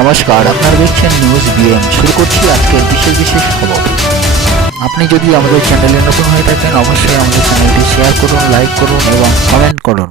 নমস্কার, আপনারা দেখছেন নিউজ বিএম। শুরু করছি আজকের বিশেষ খবর। আপনি যদি আমাদের চ্যানেলে নতুন হয়ে থাকেন, অবশ্যই আমাদের চ্যানেলটি শেয়ার করুন, লাইক করুন এবং কমেন্ট করুন।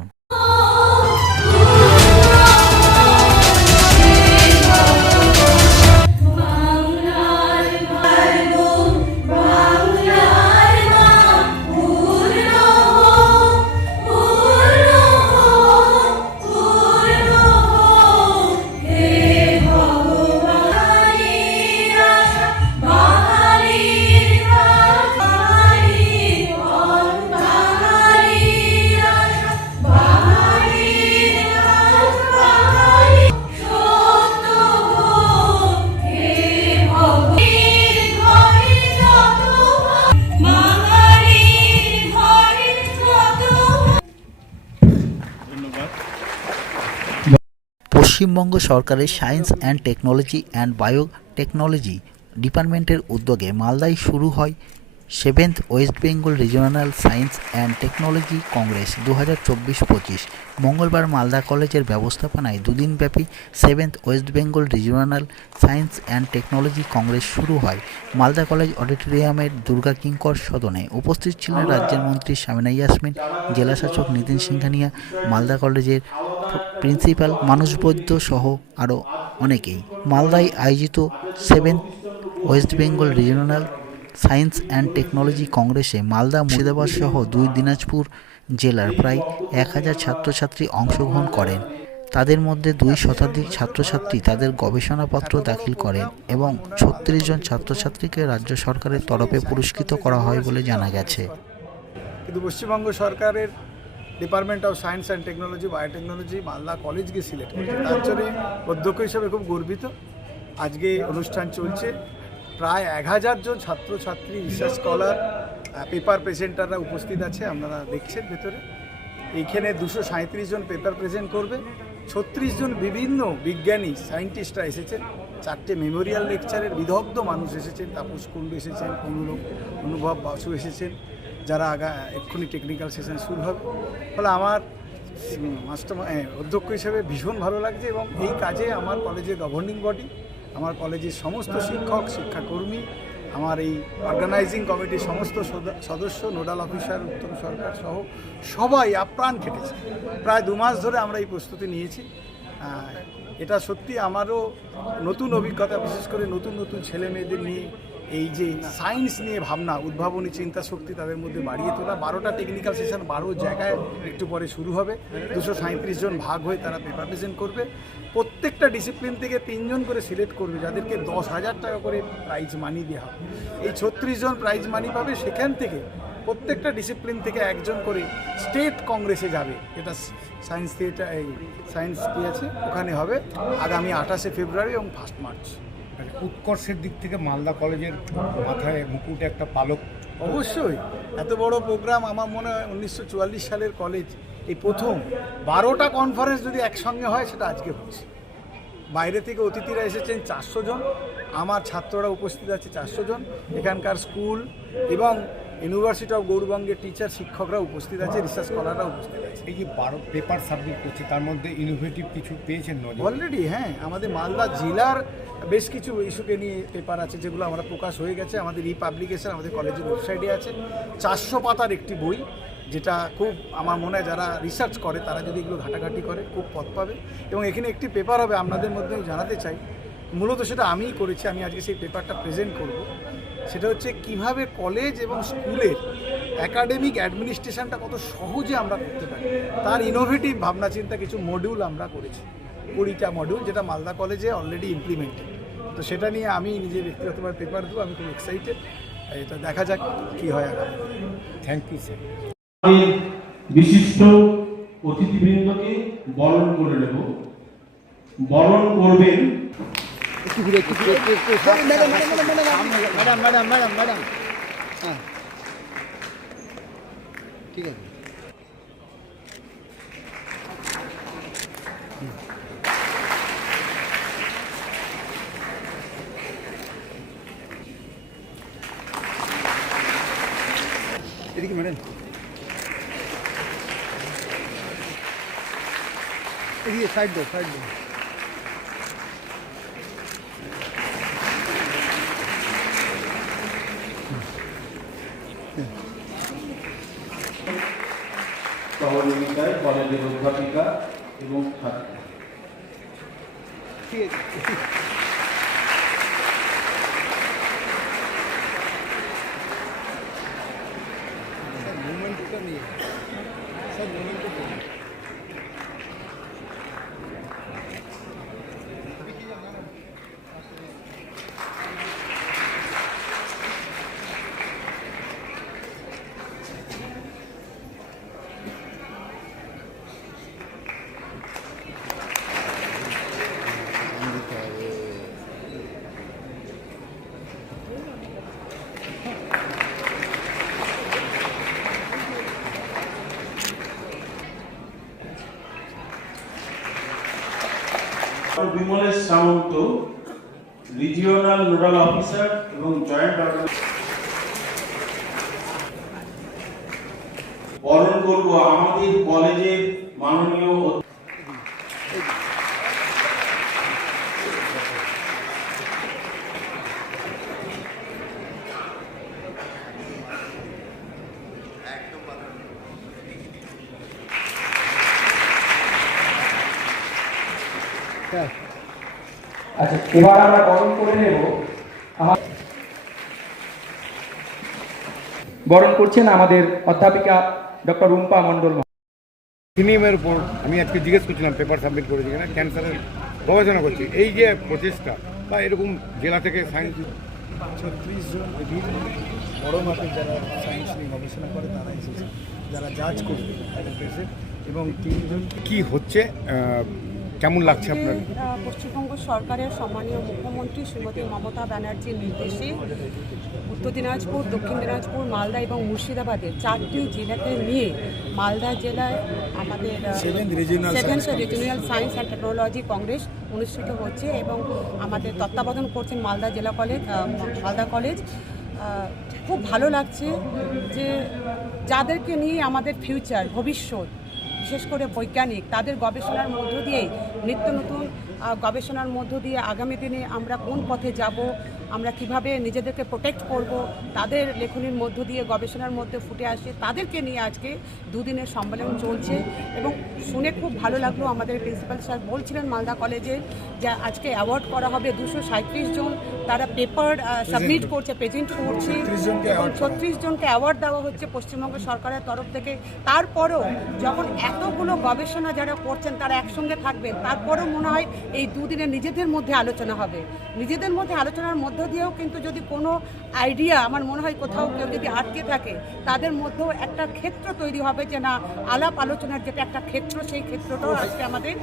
পশ্চিমবঙ্গ সরকারের science and technology and biotechnology ডিপার্টমেন্টের উদ্যোগে মালদায় শুরু হয় 7th West Bengal regional science and technology Congress 2024-25। মঙ্গলবার মালদা কলেজের ব্যবস্থাপনায় দুদিনব্যাপী 7th West Bengal regional science and technology Congress শুরু হয় মালদা কলেজ অডিটোরিয়ামের দুর্গা কিঙ্কর সদনে। উপস্থিত ছিলেন রাজ্যের মন্ত্রী সামিনা ইয়াসমিন, জেলাশাসক নিতিন সিংহানিয়া, মালদা কলেজের প্রিন্সিপাল মানুষ বৈদ্য সহ আরও অনেকেই। মালদায় আয়োজিত 7th West Bengal regional science and technology কংগ্রেসে মালদা, মুর্শিদাবাদ সহ 2 দিনাজপুর জেলার প্রায় 1000 ছাত্রছাত্রী অংশগ্রহণ করেন। তাদের মধ্যে 2 শতাধিক ছাত্রছাত্রী তাদের গবেষণাপত্র দাখিল করেন এবং 36 জন ছাত্রছাত্রীকে রাজ্য সরকারের তরফে পুরস্কৃত করা হয় বলে জানা গেছে। কিন্তু পশ্চিমবঙ্গ সরকারের department of science and technology biotechnology Malda কলেজকে সিলেক্ট করেছে। তার জন্য অধ্যক্ষ হিসেবে খুব গর্বিত। আজকে অনুষ্ঠান চলছে, প্রায় 1000 জন ছাত্রছাত্রী, রিসার্চ স্কলার, পেপার প্রেজেন্টাররা উপস্থিত আছে, আপনারা দেখছেন ভেতরে। এইখানে 237 জন পেপার প্রেজেন্ট করবে, 36 জন বিভিন্ন বিজ্ঞানী সায়েন্টিস্টরা এসেছেন, 4টে মেমোরিয়াল লেকচারের বিদগ্ধ মানুষ এসেছেন, তাপস কুণ্ডু এসেছেন, অনুভব বাসু এসেছেন, যারা এক্ষুনি টেকনিক্যাল সেশন শুরু হবে। ফলে আমার অধ্যক্ষ হিসেবে ভীষণ ভালো লাগছে এবং এই কাজে আমার কলেজের গভর্নিং বডি, আমার কলেজের সমস্ত শিক্ষক শিক্ষাকর্মী, আমার এই অর্গানাইজিং কমিটির সমস্ত সদস্য, নোডাল অফিসার উত্তম সরকার সহ সবাই আপ্রাণ খেটেছে। প্রায় 2 মাস ধরে আমরা এই প্রস্তুতি নিয়েছি। এটা সত্যি আমারও নতুন অভিজ্ঞতা, বিশেষ করে নতুন নতুন ছেলে মেয়েদের নিয়ে এই যে সায়েন্স নিয়ে ভাবনা, উদ্ভাবনী চিন্তা শক্তি তাদের মধ্যে বাড়িয়ে তোলা। 12টা টেকনিক্যাল সেশন 12 জায়গায় একটু পরে শুরু হবে। 237 জন ভাগ হয়ে তারা পেপার প্রেজেন্ট করবে। প্রত্যেকটা ডিসিপ্লিন থেকে 3 জন করে সিলেক্ট করবে, যাদেরকে 10,000 টাকা করে প্রাইজ মানি দেওয়া হবে। এই 36 জন প্রাইজ মানি পাবে। সেখান থেকে প্রত্যেকটা ডিসিপ্লিন থেকে 1 জন করে স্টেট কংগ্রেসে যাবে। এটা সায়েন্স থিয়েটার, এই সায়েন্স কি আছে ওখানে হবে আগামী 28শে ফেব্রুয়ারি এবং 1 মার্চ। উৎকর্ষের দিক থেকে মালদা কলেজের মাথায় মুকুটে একটা পালক। অবশ্যই এত বড় প্রোগ্রাম আমার মনে হয় 1944 সালের কলেজ এই প্রথম 12টা কনফারেন্স যদি একসঙ্গে হয়, সেটা আজকে হচ্ছে। বাইরে থেকে অতিথিরা এসেছেন 400 জন, আমার ছাত্ররা উপস্থিত আছে 400 জন, এখানকার স্কুল এবং ইউনিভার্সিটি অফ গৌড়বঙ্গের টিচার শিক্ষকরা উপস্থিত আছে, রিসার্চ স্কলাররা উপস্থিত আছে। এই যে 12 পেপার সাবমিট করছে, তার মধ্যে ইনোভেটিভ কিছু পেয়েছেন নজর? অলরেডি হ্যাঁ, আমাদের মালদা জেলার বেশ কিছু ইস্যুকে নিয়ে পেপার আছে, যেগুলো আমরা প্রকাশ হয়ে গেছে। আমাদের পাবলিকেশন আমাদের কলেজের ওয়েবসাইটে আছে। 400 পাতার একটি বই, যেটা খুব আমার মনে হয় যারা রিসার্চ করে তারা যদি এগুলো ঘাটাঘাটি করে খুব পথ পাবে। এবং এখানে একটি পেপার হবে, আপনাদের মধ্যে জানাতে চাই, মূলত সেটা আমিই করেছি, আমি আজকে সেই পেপারটা প্রেজেন্ট করব। সেটা হচ্ছে কিভাবে কলেজ এবং স্কুলের একাডেমিক অ্যাডমিনিস্ট্রেশনটা কত সহজে আমরা করতে পারি, তার ইনোভেটিভ ভাবনা চিন্তা কিছু মডিউল আমরা করেছি, 20টা মডিউল, যেটা মালদা কলেজে অলরেডি ইমপ্লিমেন্টেড। তো সেটা নিয়ে আমি নিজে ব্যক্তিগতভাবে পেপার দেবো, আমি খুব এক্সাইটেড। এটা দেখা যাক কী হয় আগামী। Thank you sir. বিশিষ্ট অতিথিবৃন্দকে বরণ করে নেব। বরণ করবেন ম্যাডাম হ্যাঁ ঠিক আছে। এদিকে ম্যাডাম, এদিকে সাইড দো। সহযোগিতায় কলেজের অধ্যাপিকা এবং ছাত্র। বিমলেশ সামন্ত, রিজিওনাল নোডাল অফিসার এবং জয়েন্ট বরণ করব আমাদের কলেজের মাননীয় আচ্ছা, এবার আমরা বরণ করে নেব। বরণ করছেন আমাদের অধ্যাপিকা ডক্টর রুম্পা মণ্ডল। সিনিমের উপর আমি আজকে জিজ্ঞেস করছিলাম, পেপার সাবমিট করেছি কিনা, ক্যান্সারের গবেষণা করছি। এই যে প্রচেষ্টা বা এরকম জেলা থেকে সায়েন্স 36 জন বিভিন্ন বড় মাপের যারা সায়েন্স নিয়ে গবেষণা করে তারা এসেছে, যারা জাজ করবে তাদের দেশে, এবং 3 জন কি হচ্ছে, কেমন লাগছে আপনার? পশ্চিমবঙ্গ সরকারের সম্মানীয় মুখ্যমন্ত্রী শ্রীমতী মমতা ব্যানার্জির নির্দেশে উত্তর দিনাজপুর, দক্ষিণ দিনাজপুর, মালদা এবং মুর্শিদাবাদের 4টি জেলাকে নিয়ে মালদা জেলায় আমাদের 7th regional science and technology Congress অনুষ্ঠিত হচ্ছে এবং আমাদের তত্ত্বাবধান করছেন মালদা জেলা কলেজ, মালদা কলেজ। খুব ভালো লাগছে যে যাদেরকে নিয়ে আমাদের ফিউচার, ভবিষ্যৎ, বিশেষ করে বৈজ্ঞানিক, তাদের গবেষণার মধ্য দিয়েই নিত্য নতুন গবেষণার মধ্য দিয়ে আগামী দিনে আমরা কোন পথে যাব, আমরা কিভাবে নিজেদেরকে প্রোটেক্ট করব, তাদের লেখনীর মধ্য দিয়ে গবেষণার মধ্যে ফুটে আসে। তাদেরকে নিয়ে আজকে দুদিনের সম্মেলন চলছে এবং শুনে খুব ভালো লাগলো। আমাদের প্রিন্সিপাল স্যার বলছিলেন মালদা কলেজের যে আজকে অ্যাওয়ার্ড করা হবে 237 জন, তারা পেপার সাবমিট করছে, প্রেজেন্ট করছে, 36 জনকে অ্যাওয়ার্ড দেওয়া হচ্ছে পশ্চিমবঙ্গ সরকারের তরফ থেকে। তারপরেও যখন এতগুলো গবেষণা যারা করছেন তারা একসঙ্গে থাকবেন, তারপরেও মনে হয় এই দুদিনে নিজেদের মধ্যে আলোচনা হবে। নিজেদের মধ্যে আলোচনার মধ্য দিয়েও কিন্তু যদি কোনো আইডিয়া, আমার মনে হয় কোথাও কেউ যদি আটকে থাকে, তাদের মধ্যেও একটা ক্ষেত্র তৈরি হবে যে না, আলাপ আলোচনার যেটা একটা ক্ষেত্র, সেই ক্ষেত্রটাও আজকে আমাদের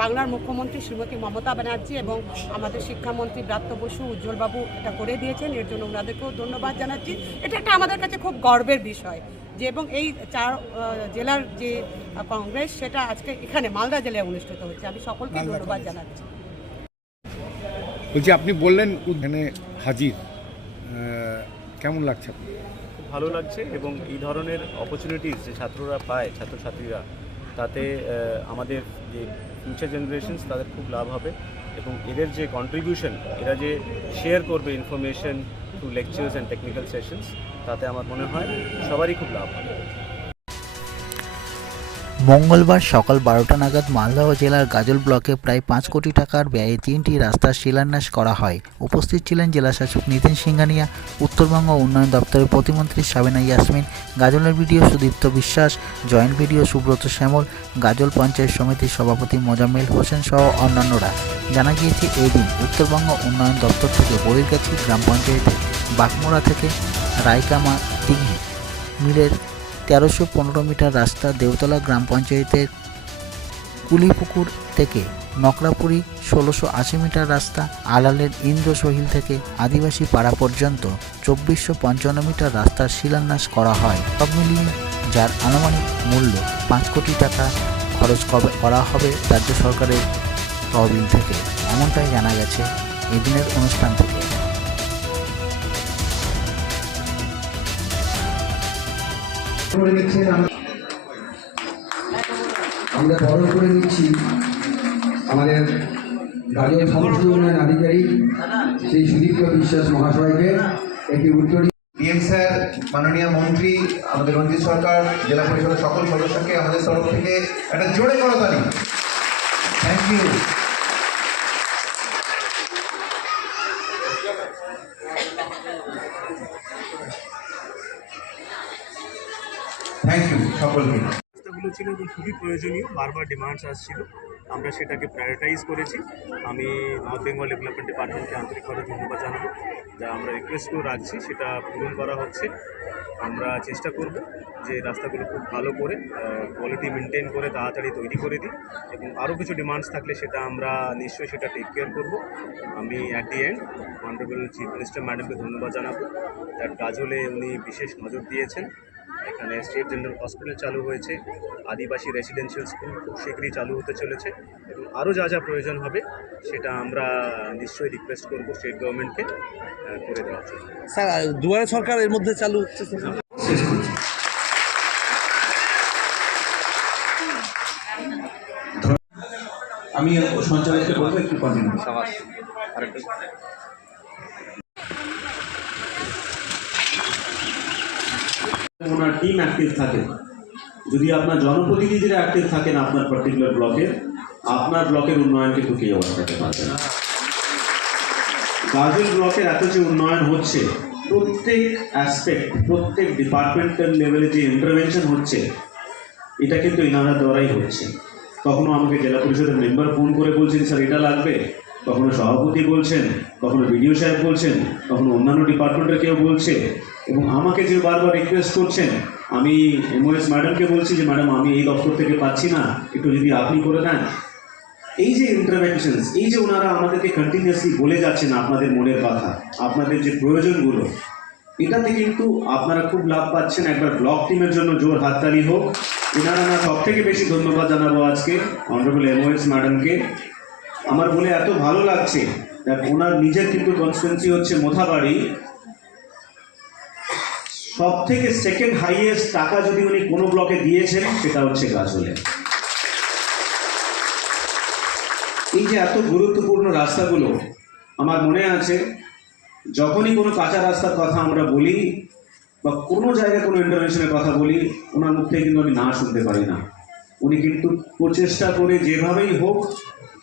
বাংলার মুখ্যমন্ত্রী শ্রীমতী মমতা ব্যানার্জি এবং আমাদের শিক্ষামন্ত্রী ব্রাত্য বসু, উজ্জ্বলবাবু এটা করে দিয়েছেন। এর জন্য ওনাদেরকেও ধন্যবাদ জানাচ্ছি। এটা একটা আমাদের কাছে খুব গর্বের বিষয় যে, এবং এই 4 জেলার যে কংগ্রেস সেটা আজকে এখানে মালদা জেলায় অনুষ্ঠিত হচ্ছে। আমি সকলকে ধন্যবাদ জানাচ্ছি। বলছি, আপনি বললেন এখানে হাজির, কেমন লাগছে আপনার? খুব ভালো লাগছে এবং এই ধরনের অপরচুনিটিস যে ছাত্ররা পায়, ছাত্রছাত্রীরা, তাতে আমাদের যে ফিউচার জেনারেশনস তাদের খুব লাভ হবে এবং এদের যে কন্ট্রিবিউশন, এরা যে শেয়ার করবে information through lectures and technical sessions, তাতে আমার মনে হয় সবারই খুব লাভ হবে। মঙ্গলবার সকাল 12টা নাগাদ মালদহ জেলার গাজল ব্লকে প্রায় 5 কোটি টাকার ব্যয়ে 3টি রাস্তার শিলান্যাস করা হয়। উপস্থিত ছিলেন জেলাশাসক নিতিন সিংহানিয়া, উত্তরবঙ্গ উন্নয়ন দপ্তরের প্রতিমন্ত্রী সাবিনা ইয়াসমিন, গাজলের বিডিও সুদীপ্ত বিশ্বাস, জয়েন্ট বিডিও সুব্রত শ্যামল, গাজল পঞ্চায়েত সমিতির সভাপতি মোজাম্মেল হোসেন সহ অন্যান্যরা। জানা গিয়েছে, এই দিন উত্তরবঙ্গ উন্নয়ন দপ্তর থেকে বড়িরগাছি গ্রাম পঞ্চায়েতে বাঘমোড়া থেকে রায়কামা দিঘি মিলের 1315 মিটার রাস্তা, দেওতলা গ্রাম পঞ্চায়েতের কুলিপুকুর থেকে নকরাপুরি 1680 মিটার রাস্তা, আলালের ইন্দ্র সহিল থেকে আদিবাসী পাড়া পর্যন্ত 2455 মিটার রাস্তার শিলান্যাস করা হয়। সব মিলিয়ে যার আনুমানিক মূল্য 5 কোটি টাকা খরচ করা হবে রাজ্য সরকারের তহবিল থেকে, এমনটাই জানা গেছে এদিনের অনুষ্ঠান থেকে। আমরা বরণ করে নিচ্ছি আমাদের গাজল সমষ্টি উন্নয়ন আধিকারিক শ্রী সুদীপ্ত বিশ্বাস মহাশয়কে একটি উত্তরী ডিএম স্যার, মাননীয় মন্ত্রী, আমাদের রঞ্জিত সরকার, জেলা পরিষদের সকল সদস্যকে আমাদের তরফ থেকে একটা জোরে করতালি। Thank you. থ্যাংক ইউ সকলকে। রাস্তাগুলো ছিল যে খুবই প্রয়োজনীয়, বারবার ডিমান্ডস আসছিল, আমরা সেটাকে প্রায়োরিটাইজ করেছি। আমি নর্থ বেঙ্গল ডেভেলপমেন্ট ডিপার্টমেন্টকে আন্তরিকভাবে ধন্যবাদ জানাবো। যা আমরা রিকোয়েস্টও রাখছি সেটা পূরণ করা হচ্ছে। আমরা চেষ্টা করব যে রাস্তাগুলো খুব ভালো করে কোয়ালিটি মেনটেন করে তাড়াতাড়ি তৈরি করে দিই, এবং আরও কিছু ডিমান্ডস থাকলে সেটা আমরা নিশ্চয়ই সেটা টেক কেয়ার করব। আমি at the end honourable chief minister ম্যাডামকে ধন্যবাদ জানাবো, তার গাজলে উনি বিশেষ নজর দিয়েছেন। এখানে স্টেট জেনারেল হসপিটাল চালু হয়েছে, আদিবাসী রেসিডেন্সিয়াল স্কুল খুব শীঘ্রই চালু হতে চলেছে, এবং আরও যা যা প্রয়োজন হবে সেটা আমরা নিশ্চয়ই রিকোয়েস্ট করব স্টেট গভর্নমেন্টকে করে দেওয়ার জন্য। স্যার, দুয়ারে সরকার এর মধ্যে চালু হচ্ছে স্যার। শেষ করছি। আমি সঞ্চালককে বলবো একটু কন্টিনিউ। ওনার টিম অ্যাক্টিভ থাকে, যদি আপনার জনপ্রতিনিধিরা অ্যাক্টিভ থাকেন আপনার পার্টিকুলার ব্লকে, আপনার ব্লকের উন্নয়ন কিন্তু কেউ আটকাতে পারবে না। গাজল ব্লকের এত যে উন্নয়ন হচ্ছে, প্রত্যেক অ্যাসপেক্ট, প্রত্যেক ডিপার্টমেন্টাল লেভেলে যে ইন্টারভেনশন হচ্ছে, এটা কিন্তু এনারা দ্বারাই হচ্ছে। কখনো আমাকে জেলা পরিষদের মেম্বার ফোন করে বলছেন স্যার এটা লাগবে, কখনো সভাপতি বলছেন, কখনো বিডিও সাহেব বলছেন, কখনো অন্যান্য ডিপার্টমেন্টের কেউ বলছে, এবং আমাকে যে বারবার রিকোয়েস্ট করছেন, আমি এমওএস ম্যাডামকে বলছি যে ম্যাডাম আমি এই দপ্তর থেকে পাচ্ছি না, একটু যদি আপনি করে দেন। এই যে ইন্টারভেনশনস, এই যে ওনারা আমাদেরকে কন্টিনিউয়াসলি বলে যাচ্ছেন আপনাদের মনের কথা, আপনাদের যে প্রয়োজনগুলো, এটাতে কিন্তু আপনারা খুব লাভ পাচ্ছেন। একবার ব্লক টিমের জন্য জোর হাততালি হোক। এনারা না সব থেকে বেশি ধন্যবাদ জানাবো আজকে অনারেবল এমওএস ম্যাডামকে। আমার বলে এত ভালো লাগছে, ওনার নিজের কিন্তু কনস্টিটুয়েন্সি হচ্ছে মোথাবাড়ি, সব থেকে সেকেন্ড হাইয়েস্ট টাকা যদি উনি কোনো ব্লকে দিয়েছেন সেটা হচ্ছে গাজলে। এই যে এত গুরুত্বপূর্ণ রাস্তাগুলো, আমার মনে আছে যখনই কোনো কাঁচা রাস্তার কথা আমরা বলি বা কোনো জায়গায় কোনো ইন্টারভেনশনের কথা বলি, ওনার মুখ থেকে কিন্তু আমি না শুনতে পারি না। উনি কিন্তু প্রচেষ্টা করে যেভাবেই হোক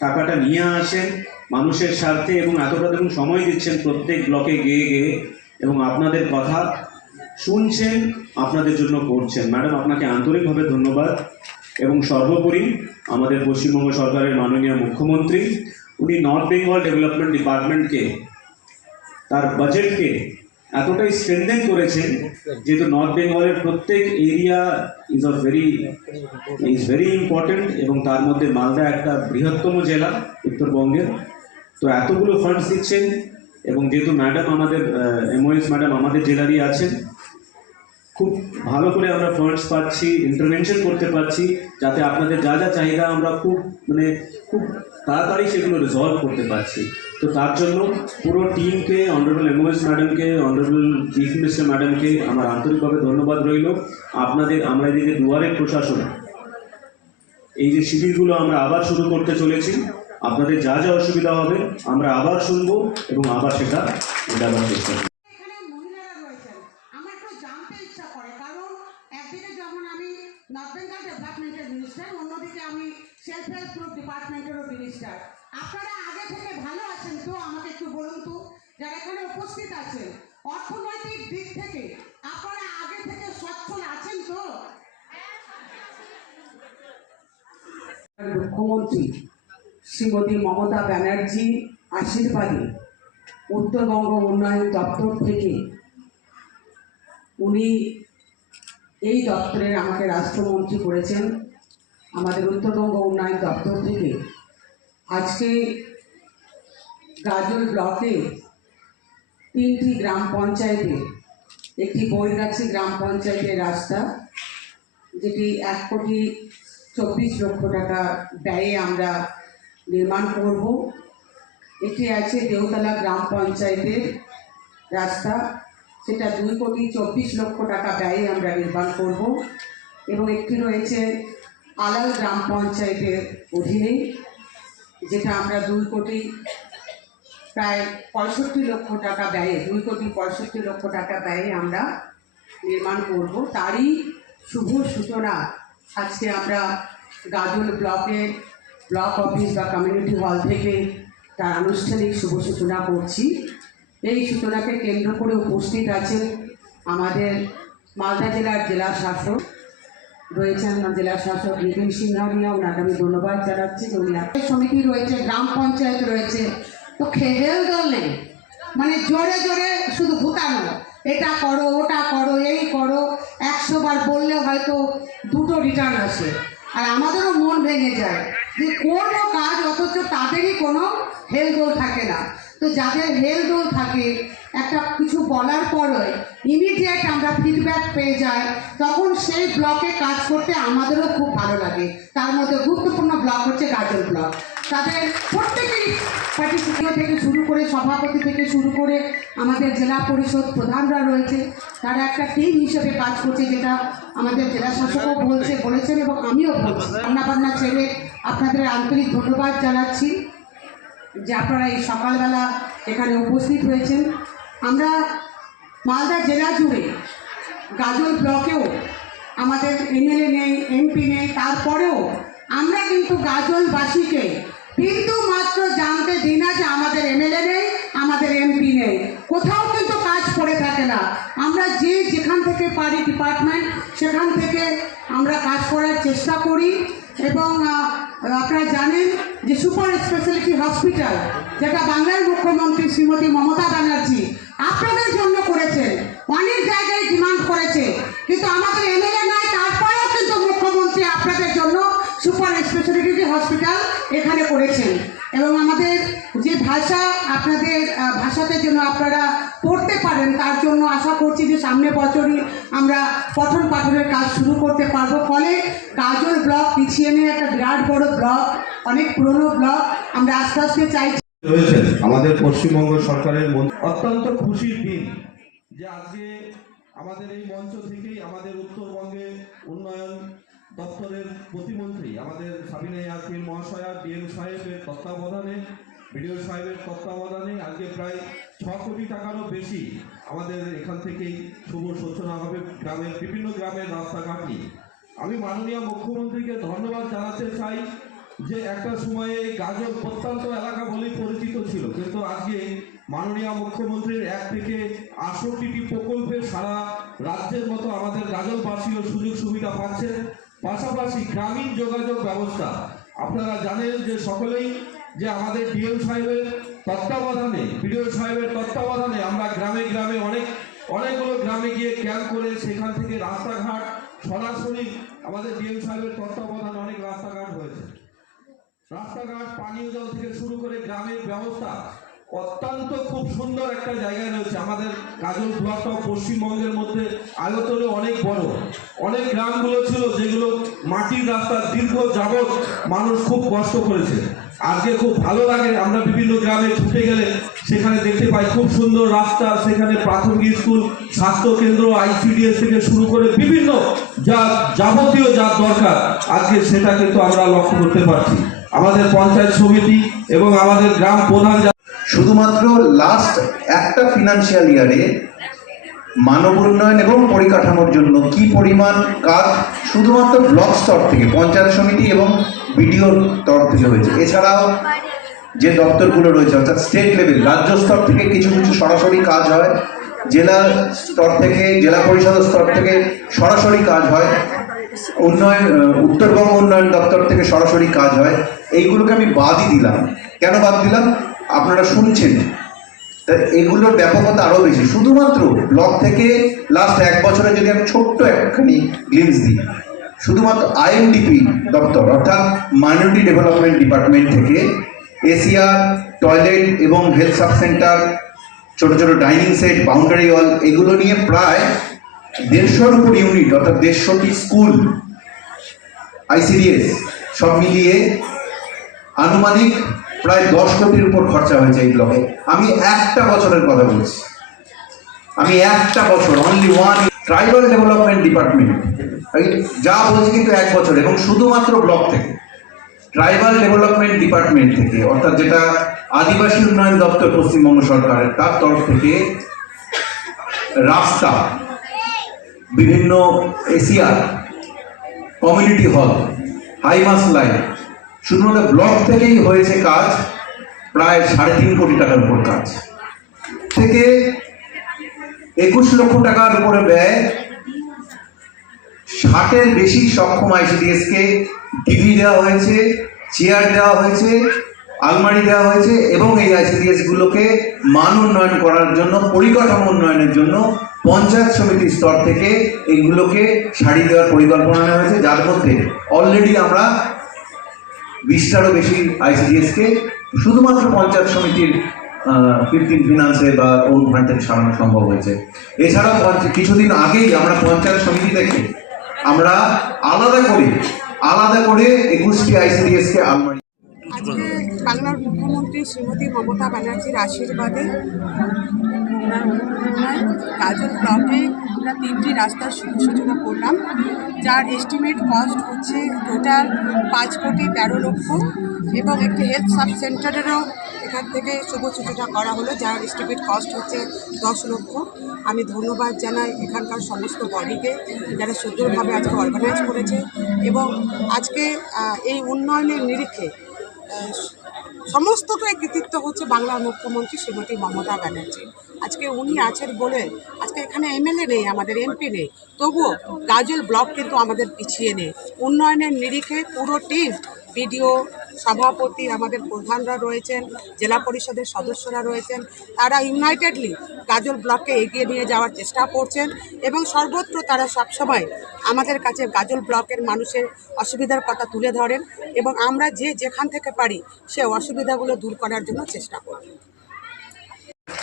টাকাটা নিয়ে আসেন মানুষের স্বার্থে, এবং এতটা দেখুন সময় দিচ্ছেন প্রত্যেক ব্লকে গিয়ে গিয়ে, এবং আপনাদের কথা শুনছেন, আপনাদের জন্য করছেন। ম্যাডাম আপনাকে আন্তরিকভাবে ধন্যবাদ। এবং সর্বোপরি আমাদের পশ্চিমবঙ্গ সরকারের মাননীয় মুখ্যমন্ত্রী, উনি নর্থ বেঙ্গল ডেভেলপমেন্ট ডিপার্টমেন্টকে, তার বাজেটকে এতটাই স্ট্রেনথেন করেছেন, যেহেতু নর্থ বেঙ্গলের প্রত্যেক এরিয়া ইজ ভেরি ইম্পর্টেন্ট, এবং তার মধ্যে মালদা একটা বৃহত্তম জেলা উত্তরবঙ্গের। তো এতগুলো ফান্ডস দিচ্ছেন, এবং যেহেতু ম্যাডাম আমাদের এমওএস ম্যাডাম আমাদের জেলারই আছেন, খুব ভালো করে আমরা ফান্ডস পাচ্ছি, ইন্টারভেনশন করতে পারছি, যাতে আপনাদের যা যা চাহিদা আমরা খুব তাড়াতাড়ি সেগুলো রিজলভ করতে পারছি। তো তার জন্য পুরো টিমকে, অনারেবল এমওএস ম্যাডামকে, অনারেবল চিফ মিনিস্টার ম্যাডামকে আমার আন্তরিকভাবে ধন্যবাদ রইল। আপনাদের আমরা এই যে দুয়ারের প্রশাসন, এই যে শিবিরগুলো আমরা আবার শুরু করতে চলেছি, আপনাদের যা যা অসুবিধা হবে আমরা আবার শুনবো এবং আবার সেটা মেটাবার চেষ্টা করব। নর্থ বেঙ্গল ডেভেলপমেন্টের মিনিস্টার, অন্যদিকে আমি সেলফ হেল্প গ্রুপ ডিপার্টমেন্টেরও মিনিস্টার। আপনারা আগে থেকে ভালো আছেন তো? আমাকে একটু বলুন তো, যারা এখানে উপস্থিত আছেন, অর্থনৈতিক দিক থেকে আপনারা আগে থেকে সচ্ছল আছেন তো? মুখ্যমন্ত্রী শ্রীমতী মমতা ব্যানার্জি আশীর্বাদে উত্তরবঙ্গ উন্নয়ন দপ্তর থেকে উনি এই দপ্তরের আমাকে রাষ্ট্রমন্ত্রী করেছেন। আমাদের উত্তরবঙ্গ উন্নয়ন দপ্তর থেকে আজকে গাজল ব্লকে 3টি গ্রাম পঞ্চায়েতে, একটি বৈরাগী গ্রাম পঞ্চায়েতের রাস্তা, যেটি 1,24,00,000 টাকা ব্যয়ে আমরা নির্মাণ করব। একটি আছে দেওতলা গ্রাম পঞ্চায়েতের রাস্তা, সেটা 2,24,00,000 টাকা ব্যয়ে আমরা নির্মাণ করব। এবং একটি রয়েছে আলাল গ্রাম পঞ্চায়েতের অধীনে, যেটা আমরা 2,00,00,000 প্রায় 65 লক্ষ টাকা ব্যয়ে 2,65 লক্ষ টাকা ব্যয়ে আমরা নির্মাণ করব। তারই শুভ সূচনা আজকে আমরা গাজল ব্লকের ব্লক অফিস বা কমিউনিটি হল থেকে তার আনুষ্ঠানিক শুভ সূচনা করছি। এই সূচনাকে কেন্দ্র করে উপস্থিত আছেন আমাদের মালদা জেলার জেলা শাসক রয়েছেন, জেলা শাসক নিতিন সিংহানিয়া, ওনাকে আমি ধন্যবাদ জানাচ্ছি। সমিতি রয়েছে, গ্রাম পঞ্চায়েত রয়েছে, তো খেল দল নেই, মানে জোরে জোরে শুধু ভুতানো, এটা করো ওটা করো এই করো, 100 বার বললে হয়তো 2টো রিটার্ন আসে। আর আমাদেরও মন ভেঙে যায় যে কোনো কাজ অথচ তাদেরই কোনো হেলদোল থাকে না। তো যাদের হেলদোল থাকে, একটা কিছু বলার পরে ইমিডিয়েট আমরা ফিডব্যাক পেয়ে যাই, তখন সেই ব্লকে কাজ করতে আমাদেরও খুব ভালো লাগে। তার মধ্যে গুরুত্বপূর্ণ ব্লক হচ্ছে গাজল ব্লক। তাদের প্রত্যেকেরই পার্টিসিপেট থেকে শুরু করে সভাপতি থেকে শুরু করে আমাদের জেলা পরিষদ প্রধানরা রয়েছে, তারা একটা টিম হিসেবে কাজ করছে, যেটা আমাদের জেলা শাসকও বলেছেন এবং আমিও বলছি। রান্নাবান্না ছেড়ে আপনাদের আন্তরিক ধন্যবাদ জানাচ্ছি যে আপনারা এই সকালবেলা এখানে উপস্থিত হয়েছেন। আমরা মালদা জেলা জুড়ে গাজল ব্লকেও আমাদের এমএলএ নেই, এমপি নেই, তারপরেও আমরা কিন্তু গাজলবাসীকে কিন্তু মাত্র জানতে দিই না যে আমাদের এমএলএ নেই, আমাদের এমপি নেই, কোথাও কিন্তু কাজ করে থাকে না। আমরা যেখান থেকে পারি ডিপার্টমেন্ট সেখান থেকে আমরা কাজ করার চেষ্টা করি। এবং আপনারা জানেন যে সুপার স্পেশালিটি হসপিটাল, যেটা বাংলার মুখ্যমন্ত্রী শ্রীমতী মমতা ব্যানার্জি আপনাদের জন্য করেছেন, অনেক জায়গায় ডিমান্ড করেছে, কিন্তু আমাদের এমএলএ নাই, তারপরেও কিন্তু মুখ্যমন্ত্রী আপনাদের জন্য সুপার স্পেশালিটি হসপিটাল এখানে করেছেন। এবং আমাদের যে ভাষা, আপনাদের ভাষাতে যেন আপনারা পড়তে পারেন, তার জন্য আশা করছি যে সামনের বছরই আমরা পঠন পাঠনের কাজ শুরু করতে পারবো। ফলে গাজল ব্লক পিছিয়ে নিয়ে একটা বিরাট বড় ব্লক, অনেক পুরনো ব্লক, আমরা আস্তে আস্তে চাইছি। রয়েছেন আমাদের পশ্চিমবঙ্গ সরকারের অত্যন্ত খুশির দিন যে আজকে আমাদের এই মঞ্চ থেকেই আমাদের উত্তরবঙ্গে উন্নয়ন দপ্তরের প্রতিমন্ত্রী আমাদের সাবিনা ইয়াসমিন মহাশয়া, ডিএম সাহেবের তত্ত্বাবধানে, বিডিও সাহেবের তত্ত্বাবধানে আজকে প্রায় 6 কোটি টাকারও বেশি আমাদের এখান থেকেই শুভ সূচনা হবে গ্রামের বিভিন্ন গ্রামের রাস্তাঘাট নিয়ে। আমি মাননীয় মুখ্যমন্ত্রীকে ধন্যবাদ জানাতে চাই যে একটা সময়ে গাজল প্রত্যন্ত এলাকা বলেই পরিচিত ছিল, কিন্তু আজকে মাননীয় মুখ্যমন্ত্রীর 1 থেকে 68টি প্রকল্পের সারা রাজ্যের মতো আমাদের গাজলবাসীও সুযোগ সুবিধা পাচ্ছে। পাশাপাশি গ্রামীণ যোগাযোগ ব্যবস্থা আপনারা জানেন যে সকলেই যে আমাদের ডিএম সাহেবের তত্ত্বাবধানে, বিডিও সাহেবের তত্ত্বাবধানে আমরা গ্রামে গ্রামে অনেকগুলো গ্রামে গিয়ে ক্যাম্প করে সেখান থেকে রাস্তাঘাট সরাসরি আমাদের ডিএম সাহেবের তত্ত্বাবধানে অনেক রাস্তাঘাট হয়েছে। রাস্তাঘাট, পানীয় জল থেকে শুরু করে গ্রামের ব্যবস্থা অত্যন্ত খুব সুন্দর একটা জায়গায় রয়েছে। আমাদের গাজল ব্লকটাও পশ্চিমবঙ্গের মধ্যে আয়তনে অনেক বড়। অনেক গ্রামগুলো ছিল যেগুলো মাটির রাস্তা দীর্ঘ যাবৎ মানুষ খুব কষ্ট করেছে। আজকে খুব ভালো লাগে, আমরা বিভিন্ন গ্রামে ছুটে গেলে সেখানে দেখতে পাই খুব সুন্দর রাস্তা, সেখানে প্রাথমিক স্কুল, স্বাস্থ্যকেন্দ্র, আইসিডিএস থেকে শুরু করে বিভিন্ন যাবতীয় যা দরকার আজকে সেটা কিন্তু আমরা লক্ষ্য করতে পারছি। আমাদের পঞ্চায়েত সমিতি এবং আমাদের গ্রাম প্রধান শুধুমাত্র লাস্ট একটা ফিনান্সিয়াল ইয়ারে মানব উন্নয়ন এবং পরিকাঠামোর জন্য কি পরিমাণ কাজ শুধুমাত্র ব্লক স্তর থেকে, পঞ্চায়েত সমিতি এবং বিডিওর তরফ থেকে হয়েছে। এছাড়াও যে দপ্তরগুলো রয়েছে অর্থাৎ স্টেট লেভেল, রাজ্য স্তর থেকে কিছু কিছু সরাসরি কাজ হয়, জেলা স্তর থেকে, জেলা পরিষদ স্তর থেকে সরাসরি কাজ হয়, উত্তরবঙ্গ উন্নয়ন দপ্তর থেকে সরাসরি কাজ হয়। এইগুলোকে আমি বাদই দিলাম। কেন বাদ দিলাম আপনারা শুনছেন, তা এগুলোর ব্যাপকতা আরও বেশি। শুধুমাত্র ব্লক থেকে লাস্ট 1 বছরে যদি আমি ছোট্ট একখানি গ্লিমস দিই, শুধুমাত্র আইএনডিপি দপ্তর অর্থাৎ মাইনরিটি ডেভেলপমেন্ট ডিপার্টমেন্ট থেকে এসিআর, টয়লেট এবং হেলথ সাব সেন্টার, ছোট ছোট ডাইনিং সেট, বাউন্ডারি ওয়াল, এগুলো নিয়ে প্রায় 150-এর উপর ইউনিট অর্থাৎ 150টি স্কুল, আইসিডিএস সব মিলিয়ে আনুমানিক প্রায় 10 কোটির উপর খরচা হয়েছে এই ব্লকে। আমি একটা বছরের কথা বলছি, আমি একটা বছর, only one. Tribal development department যা বলছি কিন্তু 1 বছর, এবং শুধুমাত্র ব্লক থেকে ট্রাইবাল ডেভেলপমেন্ট ডিপার্টমেন্ট থেকে, অর্থাৎ যেটা আদিবাসী উন্নয়ন দপ্তর পশ্চিমবঙ্গ সরকারের, তার তরফ থেকে রাস্তা, বিভিন্ন এশিয়ার কমিউনিটি হল, হাইমাস লাইন, শুধুমাত্র ব্লক থেকেই হয়েছে কাজ প্রায় 3.5 কোটি টাকার উপর কাজ থেকে 21 লক্ষ টাকার উপরে ব্যয়। 60-এর বেশি সক্ষম ICDS কে টিভি দেওয়া হয়েছে, চেয়ার দেওয়া হয়েছে, আলমারি দেওয়া হয়েছে এবং এই ICDS গুলোকে মান উন্নয়ন করার জন্য, পরিকাঠামো উন্নয়নের জন্য পঞ্চায়েত সমিতির স্তর থেকে এইগুলোকে সারি দেওয়ার পরিকল্পনা নেওয়া হয়েছে, যার মধ্যে অলরেডি আমরা 20টারও বেশি ICDS কে শুধুমাত্র পঞ্চায়েত সমিতির কৃত্রিম ফিনান্সে বা ওন ফান্ড থেকে সারানো সম্ভব হয়েছে। এছাড়াও কিছুদিন আগেই আমরা পঞ্চায়েত সমিতি থেকে আমরা আলাদা করে 21টি ICDS কে আলমারি। আজকে বাংলার মুখ্যমন্ত্রী শ্রীমতী মমতা ব্যানার্জির আশীর্বাদে গাজল ব্লকে আমরা 3টি রাস্তার সূচনা করলাম, যার এস্টিমেট কস্ট হচ্ছে টোটাল 5 কোটি 13 লক্ষ, এবং একটি হেলথ সাব সেন্টারেরও এখান থেকে শুভ সূচনা করা হলো, যার এস্টিমেট কস্ট হচ্ছে 10 লক্ষ। আমি ধন্যবাদ জানাই এখানকার সমস্ত বডিকে, যারা সুন্দরভাবে আজকে অর্গানাইজ করেছে, এবং আজকে এই উন্নয়নের নিরিখে সমস্তটাই কৃতিত্ব হচ্ছে বাংলার মুখ্যমন্ত্রী শ্রীমতী মমতা ব্যানার্জি। আজকে উনি আছেন বলে আজকে এখানে MLA নেই, আমাদের MP নেই, তবুও গাজল ব্লক কিন্তু আমাদের পিছিয়ে নেই। উন্নয়নের নিরিখে পুরো টিম, BDO, সভাপতি, আমাদের প্রধানরা রয়েছেন, জেলা পরিষদের সদস্যরা রয়েছেন, তারা ইউনাইটেডলি গাজল ব্লককে এগিয়ে নিয়ে যাওয়ার চেষ্টা করছেন, এবং সর্বত্র তারা সবসময় আমাদের কাছে গাজল ব্লকের মানুষের অসুবিধার কথা তুলে ধরেন, এবং আমরা যেখান থেকে পারি সে অসুবিধাগুলো দূর করার জন্য চেষ্টা করি।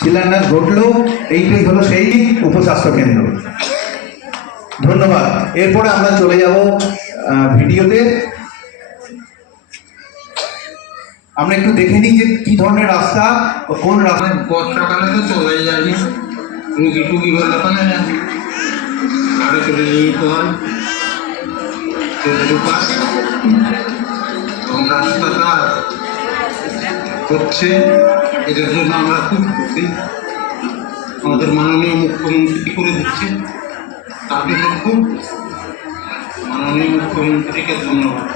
শিলান্যাস ঘটলো, এইটাই হলো সেই উপস্বাস্থ্য কেন্দ্র। ধন্যবাদ। এরপরে আমরা চলে যাব ভিডিওতে। আমরা একটু দেখে নিই যে কি ধরনের রাস্তা, কোন রাস্তা। বর্ষাকালে তো চলে যায়নি, রুগী টুগি হলে পারে আরো চলে যেতে হয়, এবং রাস্তাটা হচ্ছে, এটার জন্য আমরা খুব খুশি। আমাদের মাননীয় মুখ্যমন্ত্রী করে দিচ্ছে, তার জন্য খুব মাননীয় মুখ্যমন্ত্রীকে ধন্যবাদ।